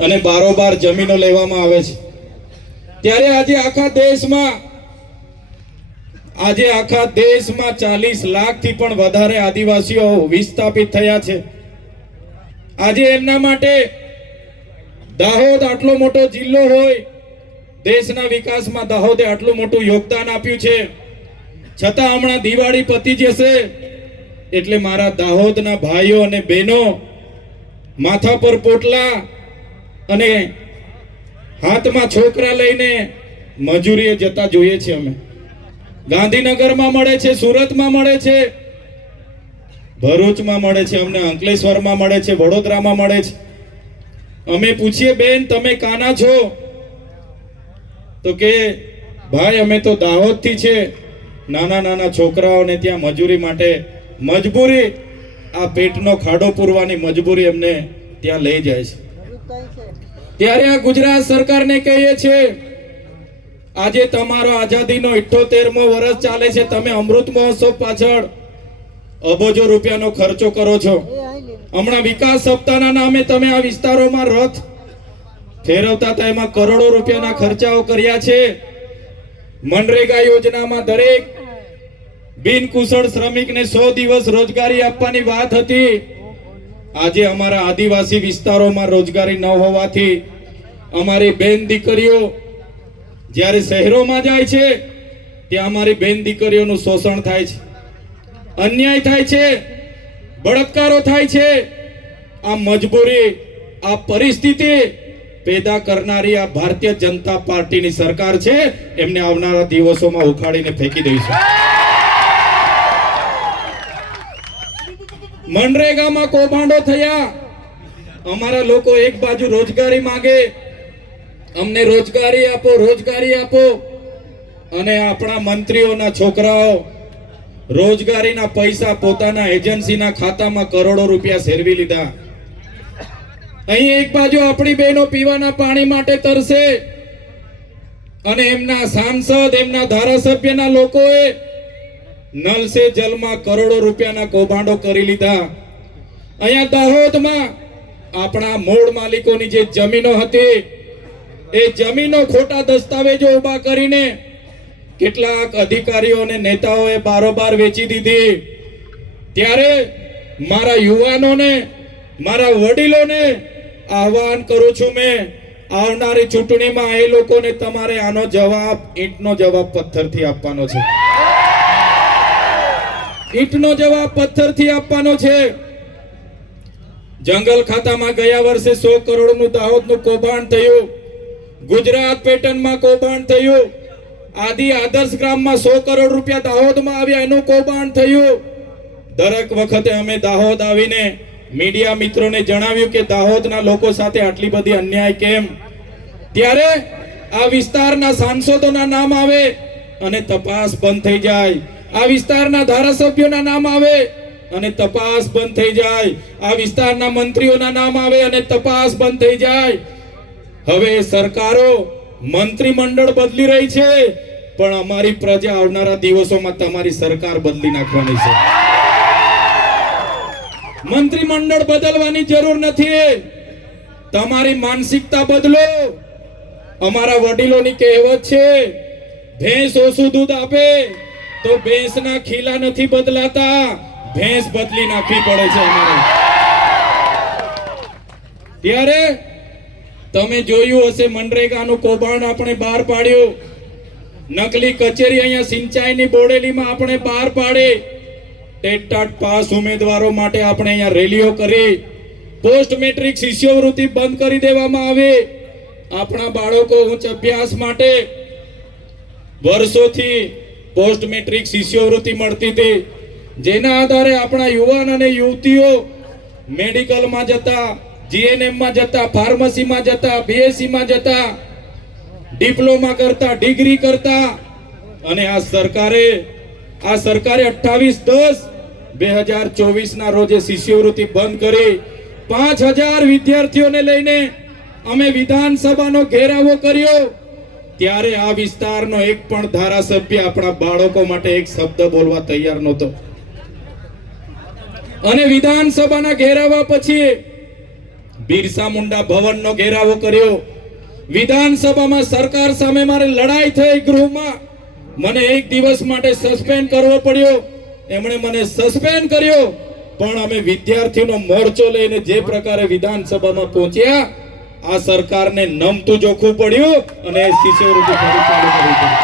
અને બારોબાર જમીનો લેવામાં આવે છે, ત્યારે આજે આખા દેશમાં 40 લાખથી પણ વધારે આદિવાસીઓ વિસ્થાપિત થયા છે। આજે એમના માટે દાહોદ આટલો મોટો જિલ્લો હોય, દેશના વિકાસમાં દાહોદે આટલું મોટું યોગદાન આપ્યું છે, છતાં હમણાં દિવાળી પતી જશે એટલે મારા દાહોદના ભાઈઓ અને બહેનો માથા પર પોટલા અને હાથમાં છોકરા લઈને મજૂરીએ જતા જોઈએ છે। અમે ગાંધીનગરમાં મળે છે, સુરતમાં મળે છે, ભરૂચમાં મળે છે, અમને અંકલેશ્વરમાં મળે છે, વડોદરામાં મળે છે। અમે પૂછીએ, બેન તમે કાના છો? તો કે ભાઈ અમે તો દાહોદથી છે। નાના નાના છોકરાઓને ત્યાં મજૂરી માટે મજબૂરી, આ પેટનો ખાડો પૂરવાની મજબૂરી એમને ત્યાં લઈ જાય છે। ત્યારે આ ગુજરાત સરકારને કહીએ છે, આજે તમારો આઝાદીનો 78મો વર્ષ ચાલે છે, તમે અમૃત મહોત્સવ પાછળ અબજો રૂપિયાનો ખર્ચો કરો છો। હમણાં વિકાસ સપ્તાહના નામે તમે આ વિસ્તારોમાં રથ ફેરવતા હતા, એમાં કરોડો રૂપિયાના ખર્ચાઓ કર્યા છે। મનરેગા યોજનામાં દરેક બિનકુશળ શ્રમિકને 100 દિવસ રોજગારી આપવાની વાત હતી। આજે અમારા આદિવાસી વિસ્તારોમાં રોજગારી ન હોવાથી અમારી બેન દીકરીઓ જ્યારે શહેરોમાં જાય છે ત્યાં અમારી બેન દીકરીઓનું શોષણ થાય છે, અન્યાય થાય છે, બળાત્કારો થાય છે। આ મજબૂરી, આ પરિસ્થિતિ પેદા કરનારી આ ભારતીય જનતા પાર્ટીની સરકાર છે, એમને આવનારા દિવસોમાં ઉખાડીને ફેંકી દઈશું। મનરેગામાં કૌભાંડો થયા, અમારા લોકો એક બાજુ રોજગારી માંગે, અમને રોજગારી આપો, રોજગારી આપો, અને આપણા મંત્રીઓના છોકરાઓ રોજગારીના પૈસા પોતાના એજન્સીના ખાતામાં કરોડો રૂપિયા સેરવી લીધા। અહીં એક બાજુ આપણી બહેનો પીવાના પાણી માટે તરસે અને એમના સાંસદ, એમના ધારાસભ્યના લોકોએ નલ સે જલમાં કરોડો રૂપિયાના કૌભાંડો કરી લીધા। અહીંયા દાહોદમાં આપણા મૂળ માલિકોની જે જમીનો હતી એ જમીનો ખોટા દસ્તાવેજો ઉભા કરીને કેટલાક અધિકારીઓ અને નેતાઓએ બારોબાર વેચી દીધી। ત્યારે મારા યુવાનોને, મારા વડીલોને આહવાન કરું છું, મેં આવનારી ચૂંટણીમાં એ લોકોને તમારે આનો જવાબ, ઈંટનો જવાબ પથ્થરથી આપવાનો છે। ઈંટનો જવાબ પથ્થરથી આપવાનો છે। જંગલ ખાતામાં ગયા વર્ષે 100 કરોડનું દાહોદનું કૌભાંડ થયું, ગુજરાત પેટર્નમાં કૌભાંડ થયું, આદિ આદર્શ ગ્રામમાં 100 કરોડ રૂપિયા દાહોદમાં આવ્યા, એનું કૌભાંડ થયું। દરેક વખતે અમે દાહોદ આવીને મીડિયા મિત્રોને જણાવ્યું કે દાહોદના લોકો સાથે આટલી બધી અન્યાય કેમ? ત્યારે આ વિસ્તારના સાંસદોના નામ આવે અને તપાસ બંધ થઈ જાય, આ વિસ્તારના ધારાસભ્યોના નામ આવે અને તપાસ બંધ થઈ જાય, આ વિસ્તારના મંત્રીઓના નામ આવે અને તપાસ બંધ થઈ જાય। હવે સરકારો, મંત્રીમંડળ બદલી રહી છે, પણ અમારી પ્રજા આવનારા દિવસોમાં તમારી સરકાર બદલી નાખવાની છે। મંત્રીમંડળ બદલવાની જરૂર નથી, તમારી માનસિકતા બદલો। અમારા વડીલોની કહેવત છે, ભેંસ ઓછું દૂધ આપે તો ભેંસના ખીલા નથી બદલાતા, ભેંસ બદલી નાખવી પડે છે અમારે। ત્યારે તમે જોયું હશે મનરેગાનું કૌભાંડ આપણે બહાર પાડ્યું, નકલી કચેરી અહીંયા સિંચાઈની બોડેલીમાં આપણે બહાર પાડી, ટેટ પાસ ઉમેદવારો માટે આપણે અહીંયા રેલીઓ કરી, પોસ્ટ મેટ્રિક શિષ્યવૃત્તિ બંધ કરી દેવામાં આવી। આપણા બાળકો ઉચ્ચ અભ્યાસ માટે વર્ષોથી પોસ્ટ મેટ્રિક શિષ્યવૃત્તિ મળતી હતી, જેના આધારે આપણા યુવાન અને યુવતીઓ મેડિકલમાં જતા, જીએનએમમાં જતા, ફાર્મસીમાં જતા, બીએસસીમાં જતા, ડિપ્લોમા કરતા, ડિગ્રી કરતા। અને આ સરકારે 28/10/2024 ના રોજે શિષ્યવૃત્તિ બંધ કરી 5000 વિદ્યાર્થીઓને લઈને અમે વિધાનસભાનો ઘેરાવો કર્યો। ત્યારે આ વિસ્તારનો એક પણ ધારાસભ્ય આપણા બાળકો માટે એક શબ્દ બોલવા તૈયાર નહોતો। અને વિધાનસભાના ઘેરાવા પછી બિરસા મુંડા ભવનનો ઘેરાવો કર્યો, વિધાનસભામાં સરકાર સામે મારે લડાઈ થઈ, ગૃહમાં મને એક દિવસ માટે સસ્પેન્ડ કરવો પડ્યો, એમણે મને સસ્પેન્ડ કર્યો, પણ અમે વિદ્યાર્થીનો મોરચો લઈને જે પ્રકારે વિધાનસભામાં પહોંચ્યા, આ સરકારને નમતું જોખવું પડ્યું અને શિષ્યવૃત્તિ ફરી ચાલુ કરવી પડી.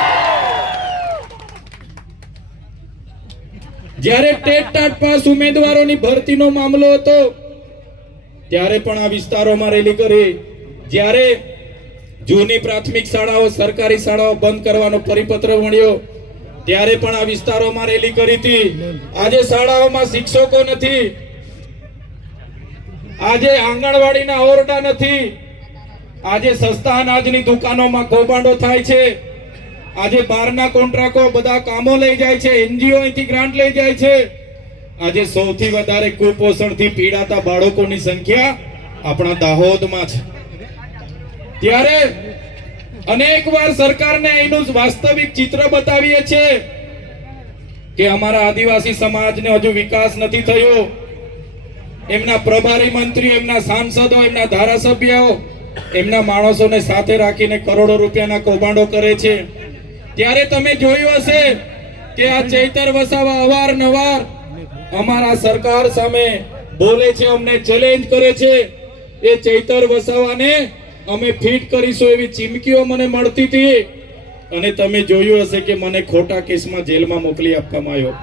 જ્યારે ટેટ ટાટ પાસ ઉમેદવારોની ભરતીનો મામલો હતો ત્યારે પણ આ વિસ્તારોમાં રેલી કરી. જ્યારે જૂની પ્રાથમિક શાળાઓ, સરકારી શાળાઓ બંધ કરવાનો પરિપત્ર મળ્યો ત્યારે પણ આ વિસ્તારોમાં રેલી કરી હતી. આજે શાળાઓમાં શિક્ષકો નથી, આજે આંગણવાડીના ઓરડા નથી, આજે સસ્તા અનાજની દુકાનોમાં કૌભાંડો થાય છે, આજે બહારના કોન્ટ્રાક્ટો બધા કામો લઈ જાય છે, એનજીઓ અહીંથી ગ્રાન્ટ લઈ જાય છે. આજે સૌથી વધારે કુપોષણથી પીડાતા બાળકોની સંખ્યા આપણા દાહોદમાં છે. ત્યારે અનેકવાર સરકારને અહીંનું વાસ્તવિક ચિત્ર બતાવીએ છીએ કે અમારા આદિવાસી સમાજને હજુ વિકાસ નથી થયો. એમના પ્રભારી મંત્રી, એમના સાંસદો, એમના ધારાસભ્યો એમના માણસોને સાથે રાખીને કરોડો રૂપિયાના કૌભાંડો કરે છે. ત્યારે તમે જોયું હશે કે આ ચૈતર વસાવા અવારનવાર અમારા સરકાર સામે બોલે છે, અમને ચેલેન્જ કરે છે. એ ચૈતર વસાવાને અમે ફિટ કરીશું એવી ચીમકીઓ મને મળતી હતી અને તમે જોયું હશે કે મને ખોટા કેસમાં જેલમાં મોકલી આપવામાં આવ્યો.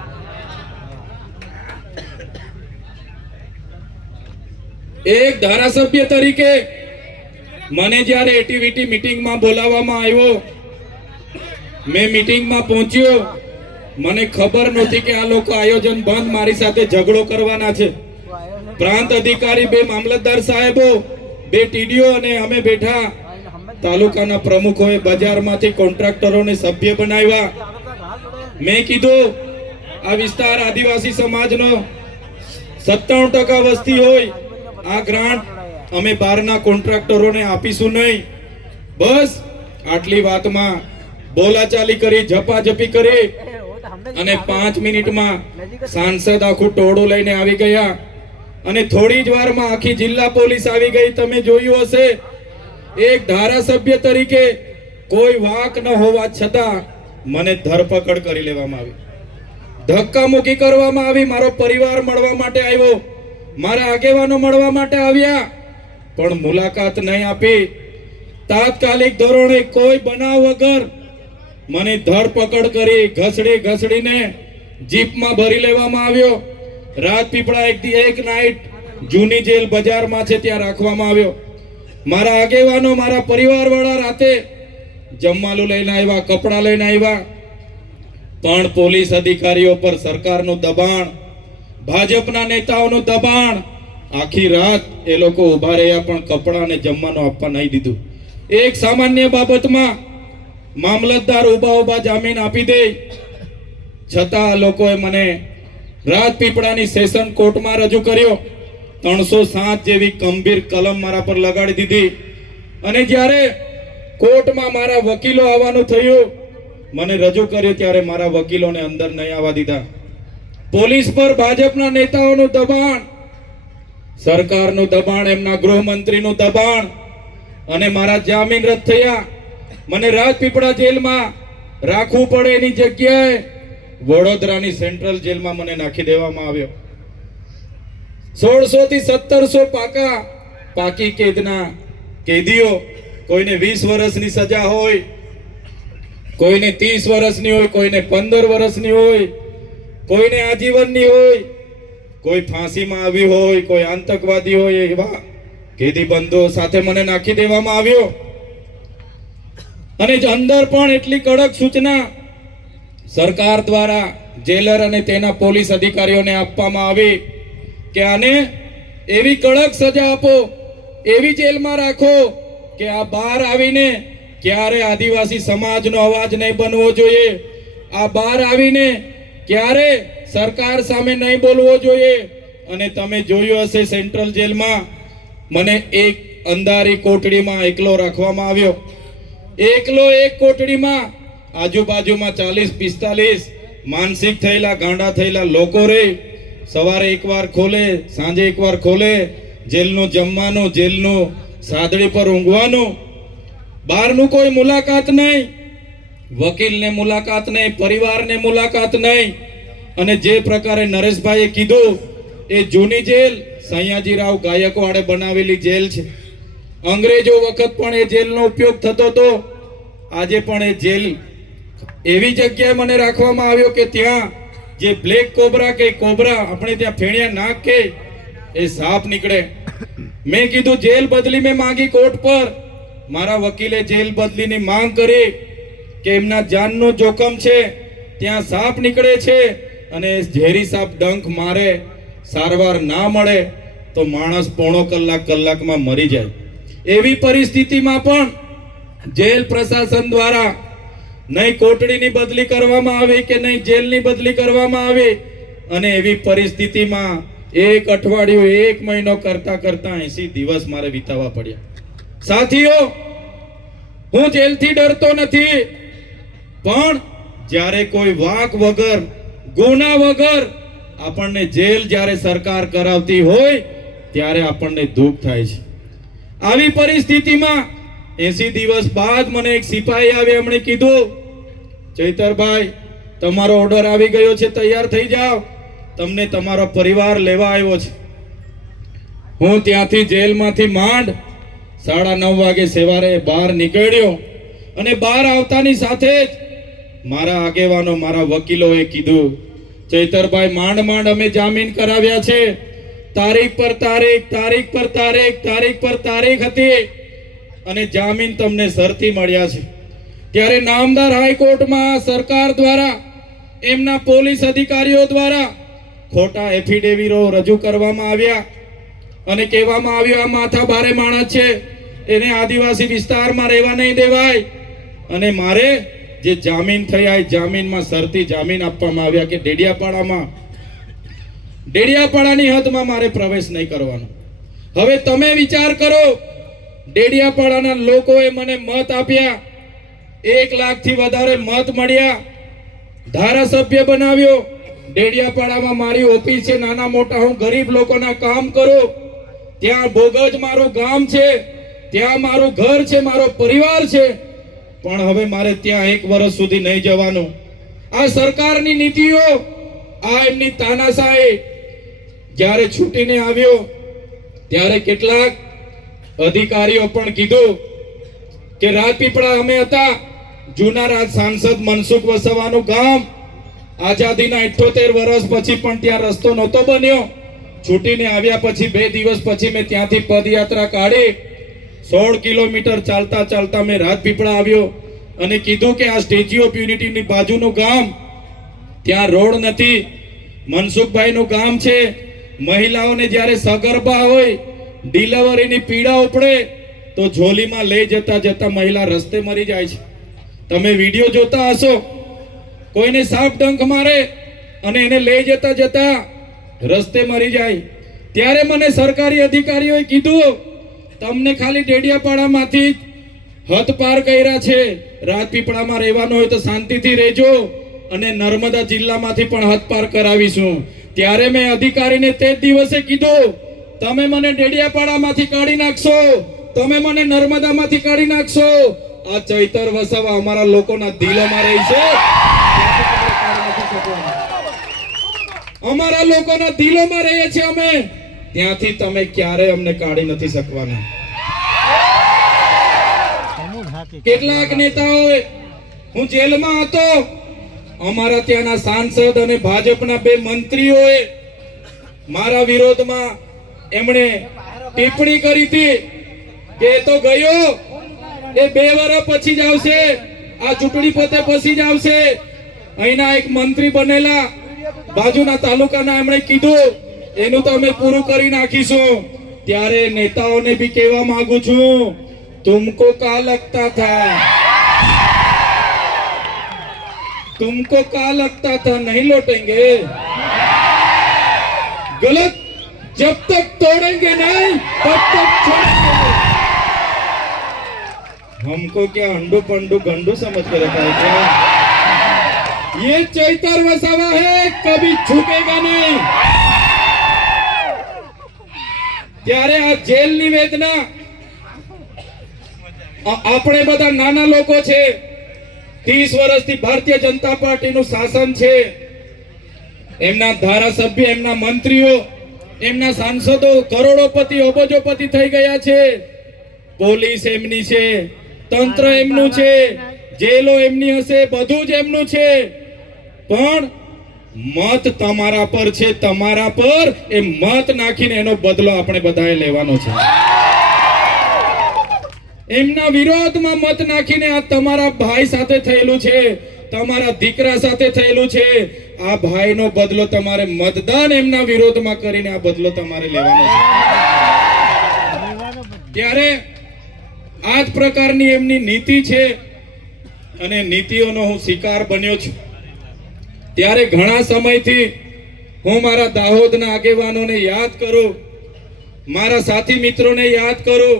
એક ધારાસભ્ય તરીકે મને જ્યારે એટીવીટી મીટિંગમાં બોલાવવામાં આવ્યો, મેં મીટિંગમાં પહોંચ્યો, મને ખબર નહોતી કે આ લોકો આયોજન બંધ મારી સાથે ઝઘડો કરવાના છે. પ્રાંત અધિકારી, બે મામલતદાર સાહેબો, બે ટીડીઓ અને અમે બેઠા. તાલુકાના પ્રમુખોએ બજારમાંથી કોન્ટ્રાક્ટરોને સભ્ય બનાવ્યા. મેં કીધું આ વિસ્તાર આદિવાસી સમાજનો 97% વસ્તી હોય, આ ગ્રાન્ટ અમે બહારના કોન્ટ્રાક્ટરોને આપીશું નહીં. બસ આટલી વાતમાં બોલાચાલી કરી, ઝપાઝપી કરી અને 5 મિનિટમાં સાંસદ આખું ટોળું લઈને આવી ગયા અને થોડી જ વારમાં આખી જિલ્લા પોલીસ આવી ગઈ. તમે જોયું હશે, એક ધારાસભ્ય તરીકે કોઈ વાંક ન હોવા છતાં મને ધરપકડ કરી લેવામાં આવી, ધક્કા મૂકી કરવામાં આવી. મારો પરિવાર મળવા માટે આવ્યો, મારા આગેવાનો મળવા માટે આવ્યા, પણ મુલાકાત નહીં આપી. તાત્કાલિક ધોરણે કોઈ બનાવ વગર મને ધરપકડ કરી, ઘસડીને જીપમાં ભરી લેવામાં આવ્યો. રાજપીપળા એક નાઈટ જૂની જેલ બજારમાં છે ત્યાં રાખવામાં આવ્યો. મારા આગેવાનો, મારા પરિવાર વાળા રાતે જમવાનું લઈને આવ્યા, કપડાં લઈને આવ્યા, પણ પોલીસ અધિકારીઓ પર સરકારનું દબાણ, ભાજપના નેતાઓનું દબાણ, આખી રાત એ લોકો ઉભા રહ્યા પણ કપડાં અને જમવાનું આપવા નહીં દીધું. એક સામાન્ય બાબતમાં મામલતદાર ઉભા જામીન આપી દે, છતાં આ લોકોએ મને રાજપીપળાની સેશન કોર્ટમાં રજૂ કર્યો. 307 જેવી ગંભીર કલમ મારા પર લગાડી દીધી અને જ્યારે કોર્ટમાં મારા વકીલો આવવાનું થયું, મને રજૂ કર્યો ત્યારે મારા વકીલોને અંદર નહીં આવવા દીધા. પોલીસ પર ભાજપના નેતાઓનું દબાણ, સરકારનું દબાણ, એમના ગૃહમંત્રીનું દબાણ અને મારા જામીન રદ થયા. મને રાજપીપળા જેલમાં રાખવું પડે એની જગ્યાએ વડોદરાની સેન્ટ્રલ જેલમાં મને નાખી દેવામાં આવ્યો. 1600 થી 1700 પાકી કેદના કેદીઓ, કોઈને 20 વર્ષની સજા હોય, કોઈને 30 વર્ષની હોય, કોઈને 15 વર્ષની હોય, કોઈને આજીવનની હોય, કોઈ ફાંસીમાં આવી હોય, કોઈ આતંકવાદી હોય, એવા કેદી બંધો સાથે મને નાખી દેવામાં આવ્યો. અને અંદર પણ એટલી કડક સૂચના સરકાર દ્વારા જેલર અને તેના પોલીસ અધિકારીઓને આપવામાં આવી કે આને એવી કડક સજા આપો, એવી જેલમાં રાખો કે આ બહાર આવીને ક્યારે આદિવાસી સમાજનો અવાજ નહીં બનવો જોઈએ, આ બહાર આવીને ક્યારે સરકાર સામે નહીં બોલવો જોઈએ. અને તમે જોયું હશે, સેન્ટ્રલ જેલમાં મને એક અંધારી કોટડીમાં એકલો રાખવામાં આવ્યો. એકલો એક કોટડીમાં આજુબાજુમાં 40-45 માનસિક થયેલા, ગાંડા થયેલા લોકો રહે. સવારે એકવાર ખોલે, સાંજે એકવાર ખોલે, જેલનું જમવાનું, જેલનું સાદડી પર ઊંઘવાનું, બહારનું કોઈ મુલાકાત નહીં, વકીલને મુલાકાત નહીં, પરિવારને મુલાકાત નહીં. અને જે પ્રકારે નરેશભાઈએ કીધું એ જૂની જેલ સયાજીરાવ ગાયકવાડે બનાવેલી જેલ છે. અંગ્રેજો વખત પણ એ જેલનો ઉપયોગ થતો હતો. આજે પણ એ જેલ એવી જગ્યાએ મને રાખવામાં આવ્યો કે ત્યાં જે બ્લેક કોબરા કે કોબરા આપણે ત્યાં ફેણિયા નાક કે એ સાપ નીકળે. મેં કીધું જેલ બદલી મેં માંગી કોર્ટ પર. મારા વકીલે જેલ બદલીની માંગ કરી કે એમના જાનનું જોખમ છે, ત્યાં સાપ નીકળે છે અને ઝેરી સાપ ડંખ મારે, સારવાર ના મળે તો માણસ પોણો કલાકમાં મરી જાય. એવી પરિસ્થિતિમાં પણ જેલ પ્રશાસન દ્વારા નહીં કોટડીની બદલી કરવામાં આવી કે નહીં જેલની બદલી કરવામાં આવી. અને એવી પરિસ્થિતિમાં એક અઠવાડિયું, એક મહિનો કરતા 80 દિવસ મારે વિતાવવા પડ્યા. સાથીઓ, હું જેલથી ડરતો નથી, પણ જ્યારે કોઈ વાક વગર, ગુના વગર આપણને જેલ જ્યારે સરકાર કરાવતી હોય ત્યારે આપણને દુઃખ થાય છે. આવી પરિસ્થિતિમાં 80 દિવસ બાદ મને એક સિપાહી આવે, એમણે કીધું, ચૈતરભાઈ તમારો ઓર્ડર આવી ગયો છે, તૈયાર થઈ જાઓ, તમને તમારો પરિવાર લેવા આવ્યો છે. હું ત્યાંથી જેલમાંથી માંડ 9:30 વાગે સવારે બહાર નીકળ્યો અને બહાર આવતાની સાથે જ મારા આગેવાનો, મારા વકીલોએ કીધું, ચૈતરભાઈ માંડ અમે જામીન કરાવ્યા છે, તારીખ પર તારીખ, તારીખ પર તારીખ, તારીખ પર તારીખ હતી અને જામીન તમને શરતી મળ્યા છે. ત્યારે નામદાર હાઈકોર્ટમાં સરકાર દ્વારા, એમના પોલીસ અધિકારીઓ દ્વારા ખોટા એફિડેવિટો રજૂ કરવામાં આવ્યા અને કહેવામાં આવ્યું આ માથા ભારે માણસ છે, એને આદિવાસી વિસ્તારમાં રહેવા નહીં દેવાય. અને મારે જે જામીન થયા એ જામીનમાં શરતી જામીન આપવામાં આવ્યા કે ડેડિયાપાડાની હદમાં મારે પ્રવેશ નહીં કરવાનો. હવે તમે વિચાર કરો, ડેડિયાપાડાના લોકોએ મને મત આપ્યા, 1 લાખથી વધારે મત મળ્યા, ધારાસભ્ય બનાવ્યો. ડેડિયાપાડામાં મારી ઓફિસ છે, નાના મોટા હું ગરીબ લોકોના કામ કરું. ત્યાં બોગજ મારું ગામ છે, ત્યાં મારું ઘર છે, મારો પરિવાર છે, પણ હવે મારે ત્યાં 1 વર્ષ સુધી નહીં જવાનું. આ સરકારની નીતિઓ, આ એમની તાનાશાહી. જ્યારે છૂટીને આવ્યો ત્યારે કેટલાક અધિકારીઓ પણ કીધું કે રાજપીપળા અમે હતા, જૂના સાંસદ મનસુખ વસાવાનું ગામ, આઝાદીના 78 વર્ષ પછી પણ ત્યાં રસ્તો નહોતો બન્યો. છૂટીને આવ્યા પછી 2 દિવસ પછી મેં ત્યાંથી પદયાત્રા કાઢી 16 કિલોમીટર ચાલતા ચાલતા મેં રાજપીપળા આવ્યો અને કીધું કે આ સ્ટેચ્યુ ઓફ યુનિટીની બાજુનું ગામ, ત્યાં રોડ નથી, મનસુખભાઈનું ગામ છે. મહિલાઓને જ્યારે સગર્ભા હોય, ડિલિવરીની પીડા ઉપડે તો ઝોલીમાં લઈ જતા જતા મહિલા રસ્તે મરી જાય છે. તમે વિડીયો જોતા હશો, કોઈને સાપ ડંખ મારે અને એને લઈ જતા જતા રસ્તે મરી જાય. ત્યારે મને સરકારી અધિકારીઓએ કીધું, તમને ખાલી ડેડિયાપાડામાંથી હદ પાર કર્યા છે, રાજપીપળામાં રહેવાનું હોય તો શાંતિથી રહેજો અને નર્મદા જિલ્લામાંથી પણ હદ પાર કરાવીશું. ત્યારે મેં અધિકારીને તે જ દિવસે કીધું, તમે મને ડેડિયાપાડામાંથી કાઢી નાખશો, તમે મને નર્મદામાંથી કાઢી નાખશો, આ ચૈતર વસાવા અમારા લોકોના દિલોમાં રહી છે, અમારા લોકોના દિલોમાં રહીએ છીએ અમે, ત્યાંથી તમે ક્યારે અમને કાઢી નથી શકવાના. કેટલાક નેતાઓ, હું જેલમાં હતો, અમારા ત્યાંના સાંસદ અને ભાજપના 2 મંત્રીઓએ મારા વિરોધમાં એમણે ટિપ્પણી કરી હતી કે એ તો ગયો, એ 2 વર્ષ પછી જ આવશે, આ ચૂંટણી પોતે પછી જ આવશે. અહીંના એક મંત્રી બનેલા બાજુના તાલુકાના, એમણે કીધું એનું તો અમે પૂરું કરી નાખીશું. ત્યારે નેતાઓને બી કહેવા માંગુ છું, तुमको क्या लगता था, तुमको क्या लगता था नहीं लौटेंगे, गलत जब तक तोड़ेंगे नहीं तब तक छोड़ेंगे नहीं. हमको क्या अंडू पंडू गंडू समझ कर रखा है क्या? ये चैतर वसावा है, कभी झुकेगा नहीं. ત્યારે આ જેલની વેદના આપણે બધા નાના લોકો છે. 30 વર્ષથી ભારતીય જનતા પાર્ટીનું શાસન છે. એમના ધારાસભ્ય, એમના મંત્રીઓ, એમના સાંસદો કરોડોપતિ, અબજોપતિ થઈ ગયા છે. પોલીસ એમની છે, તંત્ર એમનું છે, જેલો એમની હશે, બધું જ એમનું છે. પણ મત તમારા પર છે, તમારા પર એ મત નાખીને એનો બદલો આપણે બધાએ લેવાનો છે. એમના વિરોધમાં મત નાખીને આ તમારા ભાઈ સાથે થયેલું છે, તમારા દીકરા સાથે થયેલું છે. આ ભાઈનો બદલો તમારે મતદાન એમના વિરોધમાં કરીને આ બદલો તમારે લેવાનો છે. ત્યારે આ જ પ્રકારની એમની નીતિ છે અને નીતિઓનો હું શિકાર બન્યો છું. ત્યારે ઘણા સમયથી હું મારા દાહોદના આગેવાનોને યાદ કરું, મારા સાથી મિત્રોને યાદ કરું.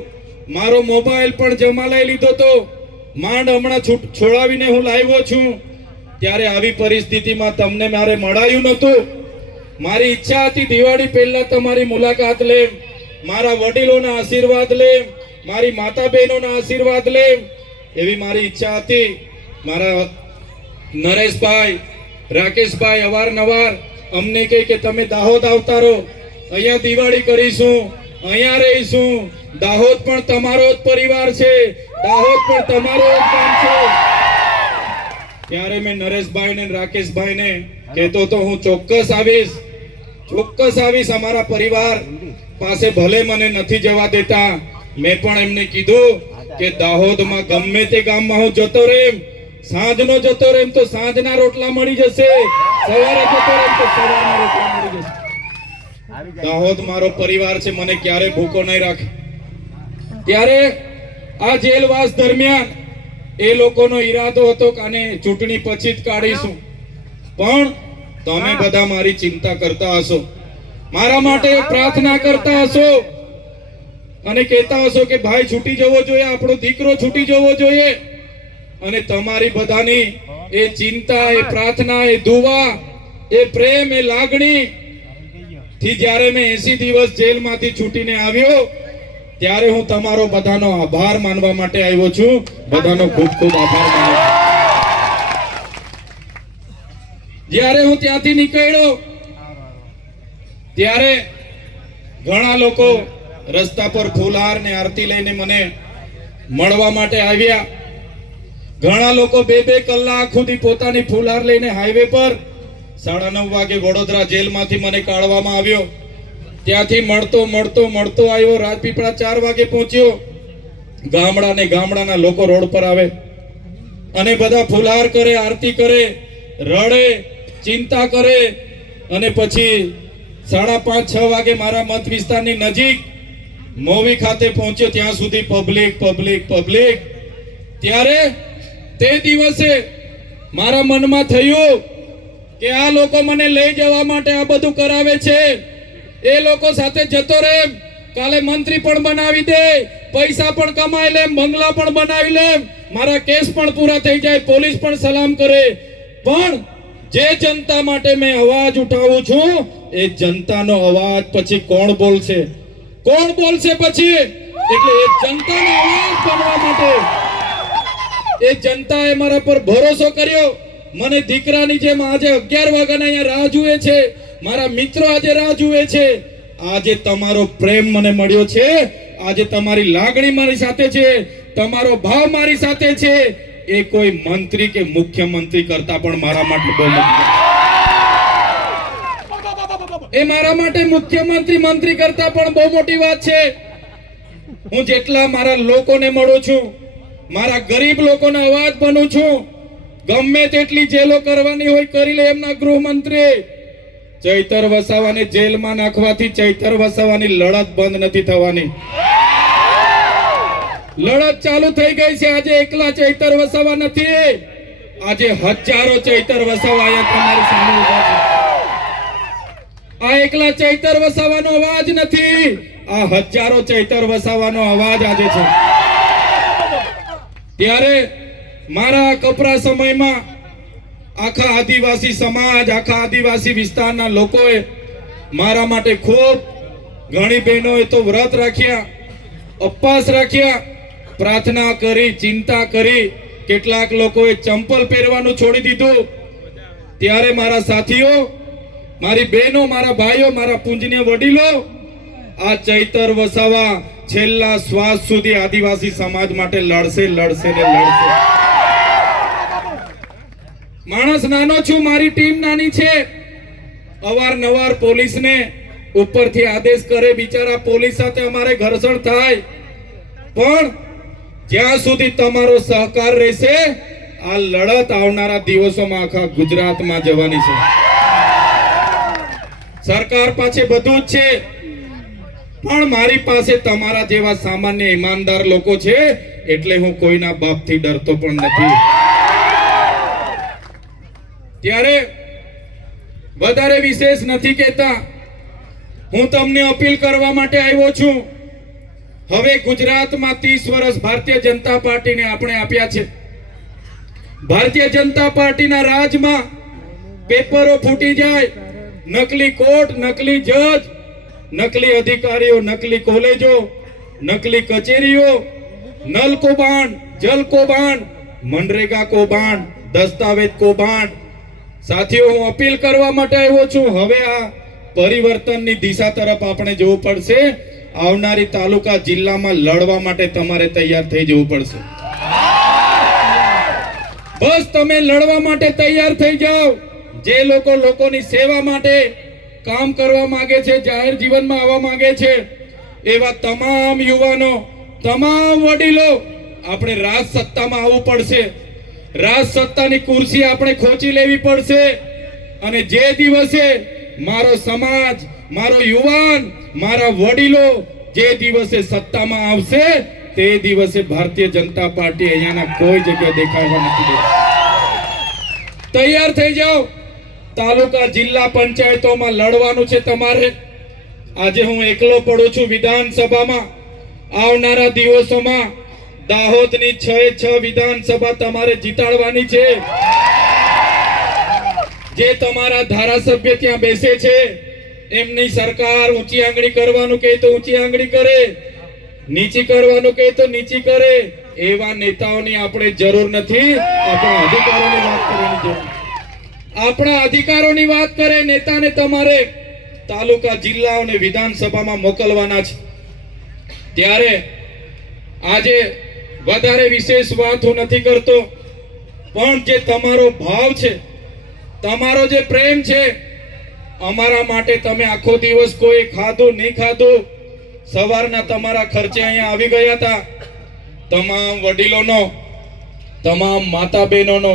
મારો મોબાઈલ પણ જમા લઈ લીધો તો માંડ હમણાં છોડાવીને હું લાવ્યો છું. ત્યારે આવી પરિસ્થિતિમાં તમને મારે મળાયું નતું. મારી ઈચ્છા હતી દિવાળી પહેલા તમારી મુલાકાત લે, મારા વડીલોના આશીર્વાદ લે, મારી માતા બહેનોના આશીર્વાદ લે, એવી મારી ઈચ્છા હતી. મારા નરેશભાઈ, રાકેશભાઈ અવારનવાર અમને કહે કે તમે દાહોદ આવતા રહો, અહીંયા દિવાળી કરીશું, અહીંયા રહીશું. દાહોદ પણ તમારો જ પરિવાર છે, દાહોદ પણ તમારો જ ગામ છે. ત્યારે મેં નરેશભાઈ ને રાકેશભાઈ ને કહેતો તો હું ચોક્કસ આવીશ. અમારા પરિવાર પાસે ભલે મને નથી જવા દેતા. મેં પણ એમને કીધું કે દાહોદમાં ગમે તે ગામમાં હું જતો રેમ, સાંજનો જતો રેમ તો સાંજના રોટલા મળી જશે, સવારે જતો રેમ તો સવારના રોટલા મળી જશે. દાહોદ મારો પરિવાર છે, મને ક્યારે ભૂખો નહીં રાખે. ત્યારે આ જેલવાસ દરમિયાન એ લોકોનો ઈરાદો હતો કે આને ચૂંટણી પછી જ કાઢીશું. પણ તમે બધા મારી ચિંતા કરતા હશો, મારા માટે પ્રાર્થના કરતા હશો અને કહેતા હશો કે ભાઈ છૂટી જવો જોઈએ, આપણો દીકરો છૂટી જવો જોઈએ. અને તમારી બધાની એ ચિંતા, એ પ્રાર્થના, એ દુઆ, એ પ્રેમ, એ લાગણી થી જ્યારે મેં 80 દિવસ જેલમાંથી છૂટીને આવ્યો ત્યારે હું તમારો બધાનો આભાર માનવા માટે આવ્યો છું. બધાનો ખૂબ ખૂબ આભાર માનું છું. જ્યારે હું ત્યાંથી નીકળ્યો ત્યારે ઘણા લોકો રસ્તા પર ફૂલહાર ને આરતી લઈને મને મળવા માટે આવ્યા. ઘણા લોકો 2-2 કલાક સુધી પોતાની ફૂલહાર લઈને હાઈવે પર 9:30 વાગે વડોદરા જેલમાંથી મને કાઢવામાં આવ્યો. ત્યાંથી મળતો આવ્યો, રાજપીપળા 4 વાગે પહોંચ્યો. ગામડાના લોકો રોડ પર આવે અને બધા ફૂલહાર કરે, આરતી કરે, રડે, ચિંતા કરે. અને પછી 5:30-6 વાગે મારા મત વિસ્તારની નજીક મોવી ખાતે પહોંચ્યો. ત્યાં સુધી પબ્લિક. ત્યારે તે દિવસે મારા મનમાં થયું કે આ લોકો મને લઈ જવા માટે આ બધું કરાવે છે. એ લોકો સાથે જતો રહે, કાલે મંત્રી પણ બનાવી દે, પૈસા પણ કમાઈ લે, બંગલા પણ બનાવી લે, મારા કેસ પણ પૂરા થઈ જાય, પોલીસ પણ સલામ કરે. પણ જે જનતા માટે મેં અવાજ ઉઠાવું છું એ જનતાનો અવાજ પછી કોણ બોલશે પછી? એટલે એ જનતાનો અવાજ બનવા માટે એ જનતાએ મારા પર ભરોસો કર્યો. મને દીકરાની જેમ આજે 11 વાગ્યાના અહીંયા રાહ જુએ છે, મારા મિત્રો આજે રાહ જુએ છે. આજે તમારો પ્રેમ મને મળ્યો છે, આજે તમારી લાગણી મારી સાથે છે, તમારો ભાવ મારી સાથે છે. એ કોઈ મંત્રી કે મુખ્યમંત્રી કરતા પણ મારા માટે બહુ મોટી, એ મારા માટે મુખ્યમંત્રી મંત્રી કરતા પણ બહુ મોટી વાત છે. હું જેટલા મારા લોકોને મળું છું, મારા ગરીબ લોકોનો અવાજ બનું છું. ગમે તેટલી જેલો કરવાની હોય કરી લે એમના ગૃહમંત્રી. ચૈતર વસાવાને જેલમાં નાખવાથી ચૈતર વસાવાની લડત બંધ નથી થવાની. લડત ચાલુ થઈ ગઈ છે. આજે એકલા ચૈતર વસાવા નથી, આજે હજારો ચૈતર વસાવા અહીંયા તમારી સામે ઉભા છે. આ એકલા ચૈતર વસાવાનો અવાજ નથી, આ હજારો ચૈતર વસાવાનો અવાજ આજે છે. ત્યારે મારા કપરા સમયમાં આખા આદિવાસી સમાજ, આખા આદિવાસી વિસ્તારના લોકોએ મારા માટે ખૂબ ઘણી બહેનોએ તો વ્રત રાખ્યા, ઉપવાસ રાખ્યા, પ્રાર્થના કરી, ચિંતા કરી, કેટલાક લોકોએ ચંપલ પહેરવાનું છોડી દીધું. ત્યારે મારા સાથીઓ, મારી બહેનો, મારા ભાઈઓ, મારા પૂજનીય વડીલો, આ ચૈતર વસાવા છેલ્લા શ્વાસ સુધી આદિવાસી સમાજ માટે લડશે, લડશે ને લડશે. માણસ નાનો છું, મારી ટીમ નાની છે. અવારનવાર પોલીસને ઉપરથી આદેશ કરે, બિચારા પોલીસ સાથે અમારે ઘર્ષણ થાય, પણ જ્યાં સુધી તમારો સહકાર રહેશે, આ લડત આવનારા દિવસોમાં આખા ગુજરાતમાં જવાની છે. સરકાર પાસે બધું જ છે, પણ મારી પાસે તમારા જેવા સામાન્ય ઈમાનદાર લોકો છે, એટલે હું કોઈના બાપથી ડરતો પણ નથી. ત્યારે વધારે વિશેષ નથી કહેતા, હું તમને અપીલ કરવા માટે આવ્યો છું. હવે ગુજરાતમાં 30 વર્ષ ભારતીય જનતા પાર્ટીને આપણે આપ્યા છે. ભારતીય જનતા પાર્ટીના રાજમાં પેપરો ફૂટી જાય, નકલી કોર્ટ, નકલી જજ, નકલી અધિકારીઓ, નકલી કોલેજો, નકલી કચેરીઓ, નલ કૌભાંડ, જલ કૌભાંડ, મનરેગા કૌભાંડ, દસ્તાવેજ કૌભાંડ. સાથીઓ, હું અપીલ કરવા માટે આવ્યો છું, હવે આ પરિવર્તનની દિશા તરફ આપણે જવું પડશે. આવનારી તાલુકા જિલ્લામાં લડવા માટે તમારે તૈયાર થઈ જવું પડશે. બસ તમે લડવા માટે તૈયાર થઈ જાઓ. જે લોકો લોકોની સેવા માટે કામ કરવા માંગે છે, જાહેર જીવનમાં આવવા માંગે છે, એવા તમામ યુવાનો, તમામ વડીલો, આપણે રાજ સત્તામાં આવવું પડશે. રાજ સત્તાની ખુરશી આપણે ખોચી લેવી પડશે. અને જે દિવસે મારો સમાજ, મારો યુવાન, મારા વડીલો જે દિવસે સત્તામાં આવશે, તે દિવસે ભારતીય જનતા પાર્ટી અહીંયાના કોઈ જગ્યાએ દેખાવા નથી દેતી. તૈયાર થઈ જાઓ. તાલુકા, જિલ્લા પંચાયતોમાં લડવાનું છે તમારે. આજે હું એકલો પડું છું વિધાનસભામાં. આવનારા દિવસોમાં દાહોદની 6 વિધાનસભા તમારે જીતાડવાની છે. જે તમારા ધારાસભ્ય ત્યાં બેસે છે, એમની સરકાર ઊંચી આંગળી કરવાનું કહે તો ઊંચી આંગળી કરે, નીચી કરવાનું કહે તો નીચી કરે. એવા નેતાઓની આપણે જરૂર નથી. આપણા અધિકારોની વાત કરવાની જરૂર. આપણા અધિકારોની વાત કરે નેતાને તમારે તાલુકા, જિલ્લા અને વિધાનસભામાં મોકલવાના છે. ત્યારે આજે વધારે વિશેષ વાત હું નથી કરતો, પણ જે તમારો ભાવ છે, તમારો જે પ્રેમ છે, અમારા માટે તમે આખો દિવસ કોઈ ખાધું નહીં ખાધું, સવારના તમારા ખર્ચે અહીંયા આવી ગયા હતા. તમામ વડીલોનો, તમામ માતા બહેનોનો,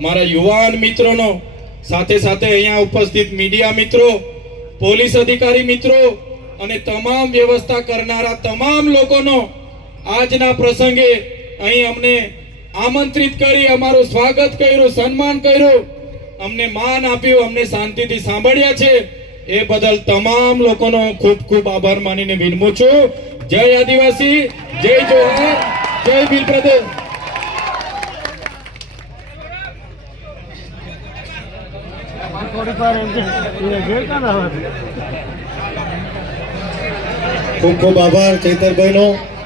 મારા યુવાન મિત્રોનો, સાથે સાથે અહીંયા ઉપસ્થિત મીડિયા મિત્રો, પોલીસ અધિકારી મિત્રો અને તમામ વ્યવસ્થા કરનારા તમામ લોકોનો આજના પ્રસંગે અહીં અમને આમંત્રિત કરી, અમારું સ્વાગત કર્યું, સન્માન કર્યું, અમને માન આપ્યું, અમને શાંતિથી સાંભળ્યા છે, એ બદલ તમામ લોકોનો હું ખૂબ ખૂબ આભાર માનીને વિનમું છું. જય આદિવાસી, જય જોહાર, જય ભીલ પ્રદેશ. ખૂબ ખૂબ આભાર ચૈતરભાઈનો.